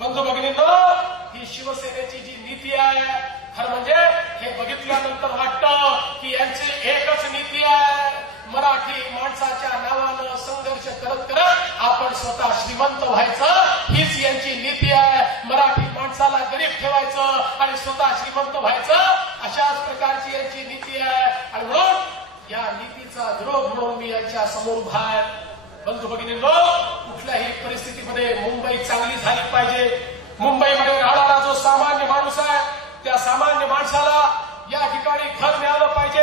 बंधू भगिनींनो, ही शिवसेनेची जी नीती आहे, खरं म्हणजे हे बघितल्यानंतर वाटतं की यांची एकच नीती आहे, मराठी माणसाच्या नावानं संघर्ष करत करत आपण स्वतः श्रीमंत व्हायचं, हीच यांची नीती आहे. मराठी माणसाला गरीब ठेवायचं आणि स्वतः श्रीमंत व्हायचं, अशाच प्रकारची यांची नीती आहे. आणि म्हणून या नीतीचा विरोध म्हणून मी यांच्या समोर उभा आहे. बंधू भगिनींनो, कुठल्याही परिस्थितीमध्ये मुंबई चांगली झाली पाहिजे. मुंबईमध्ये राहणारा जो सामान्य माणूस आहे, त्या सामान्य माणसाला या ठिकाणी घर मिळालं पाहिजे.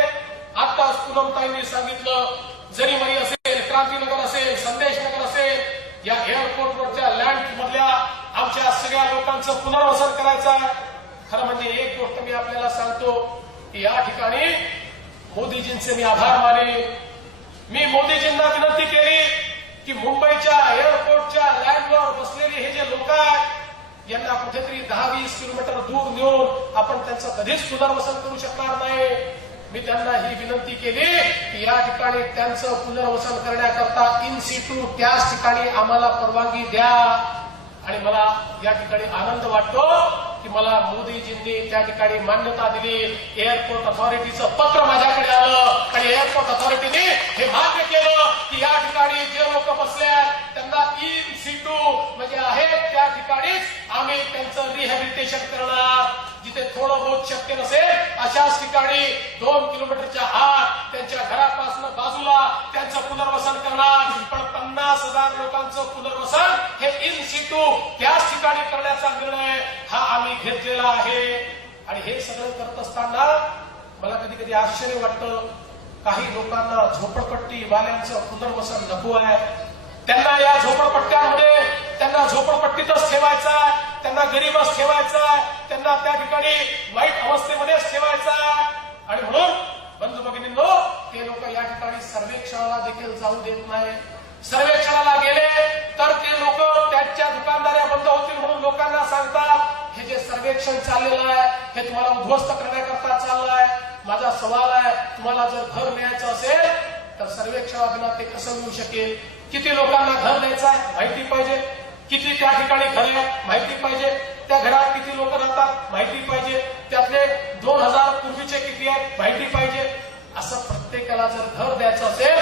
आताच पूनमताईंनी सांगितलं, जरीमरी असेल, क्रांतीनगर असेल, संदेशनगर असेल, या एअरपोर्ट रोडच्या लँड मधल्या आमच्या सगळ्या लोकांचं पुनर्वसन करायचं आहे. खरं म्हणजे एक गोष्ट मी आपल्याला सांगतो की या ठिकाणी मोदीजींचे मी आभार माने. मी मोदीजींना विनंती केली की मुंबईच्या एअरपोर्टच्या लँडवर बसलेले हे जे लोक आहेत, यांना कुठेतरी 10-20 किलोमीटर दूर नेऊन आपण त्यांचं कधीच पुनर्वसन करू शकणार नाही. मी त्यांना ही विनंती केली की या ठिकाणी त्यांचं पुनर्वसन करण्याकरता इन सिटू त्याच ठिकाणी आम्हाला परवानगी द्या. आणि मला या ठिकाणी आनंद वाटतो की मला मोदीजींनी त्या ठिकाणी मान्यता दिली. एअरपोर्ट अथॉरिटीचं पत्र माझ्याकडे आलं आणि एअरपोर्ट अथॉरिटीने हे मान्य केलं की या ठिकाणी जे लोक बसले आहेत त्यांना इन सिटू म्हणजे आहेत त्या ठिकाणीच आम्ही त्यांचं रिहॅबिलिटेशन करणार. जिथे थोडं बहुत शक्य नसेल अशाच ठिकाणी 2 किलोमीटरच्या आत त्यांच्या घरापासून बाजूला त्यांचं पुनर्वसन करणार. पण 50,000 लोकांचं पुनर्वसन हे इन सिटू त्याच ठिकाणी करण्याचा निर्णय हा आम्ही घेतलेला आहे. आणि हे सगळं करत असताना मला कधी कधी आश्चर्य वाटतं, काही लोकांना झोपडपट्टी वाल्यांचं पुनर्वसन नको आहे. त्यांना या झोपडपट्ट्यांमध्ये त्यांना झोपडपट्टीतच ठेवायचं आहे, त्यांना गरीबच ठेवायचं आहे, त्यांना त्या ठिकाणी वाईट अवस्थेमध्येच ठेवायचं आहे. आणि म्हणून बंधू भगिनींनो, ते लोक या ठिकाणी सर्वेक्षणाला देखील जाऊ देत नाही. सर्वेक्षणाला गेले तर ते लोक त्यांच्या दुकानदाऱ्या बंद होतील म्हणून लोकांना सांगतात. हे जे सर्वेक्षण चाललेलं आहे हे तुम्हाला उद्ध्वस्त करण्याकरता चाललं आहे. माझा सवाल आहे, तुम्हाला जर घर मिळायचं असेल तर सर्वेक्षणाविना ते कसं मिळू शकेल? किती लोकांना घर द्यायचं आहे माहिती पाहिजे, किती त्या ठिकाणी घरे आहेत माहिती पाहिजे, त्या घरात किती लोक राहतात माहिती पाहिजे, त्यातले 2000 पूर्वीचे किती आहेत माहिती पाहिजे. असं प्रत्येकाला जर घर द्यायचं असेल